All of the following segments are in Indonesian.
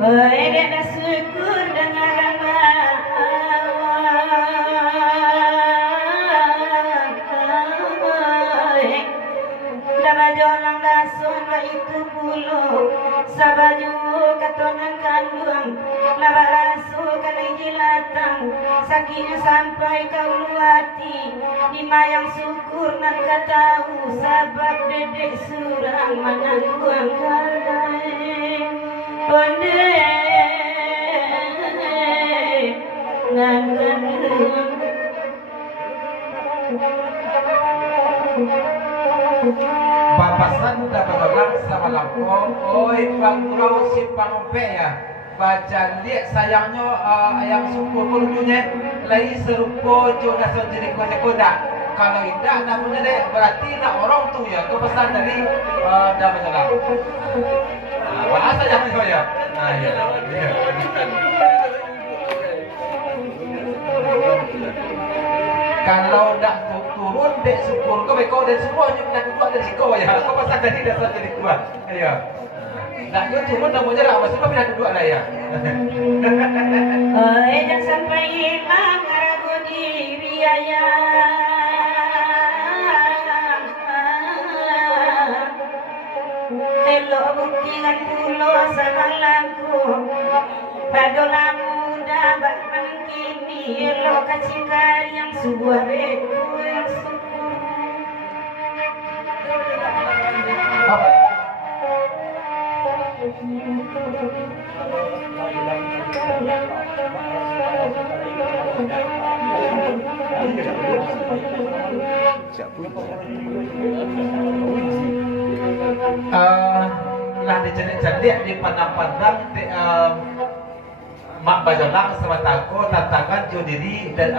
Dah syukur dengan Dabajolang lasun ba itu pulo sabaju katonan kandung labarasu kaligilatang saking sampai kauluati dimayang syukur nan katahu sabab dedek surang manangguang hargai onde nan kandung Bapasan dah berdolang sama lampung. Oi pangurau si pangumpe ya. Baca lihat sayangnya yang syukur berlunya lagi serupa jodoh sendiri koda. Kalau tidak namanya deh berarti nak orang tu ya kepesan dari dah berdolang. Bahasa yang itu ya. Nah ya. Kalau dah turun dek syukur kau dan semuanya nak dua dari kau ya. Kau pasal tadi dah jadi dua. Ya. Nak dia turun dah mujarab masih kau bila dua lah ya. Jangan sampai hilang ragu diri ayah. Elok buktikan pulau semalamku Badolah muda bak mengkini Elok kacingkar yang sebuah beku yang syukur lah dicelik-celik di pandang-pandang mak bajolang sama tako tantangan jo diri dan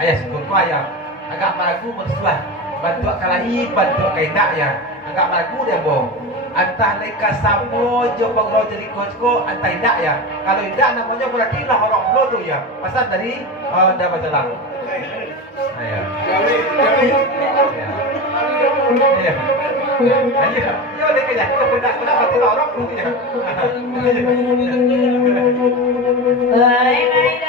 ayah syukurku ayah agak meragu mersuah bantu kalahi bantu kainak ya agak meragu dia boh antah leka samo jo pangro jadi coachko antah tidak ya kalau tidak namanya berarti lah orang lo tu ya pasal dari dah bajolang ayah ayah ayo yo leka ya kita mati orang tu ya Bye bye.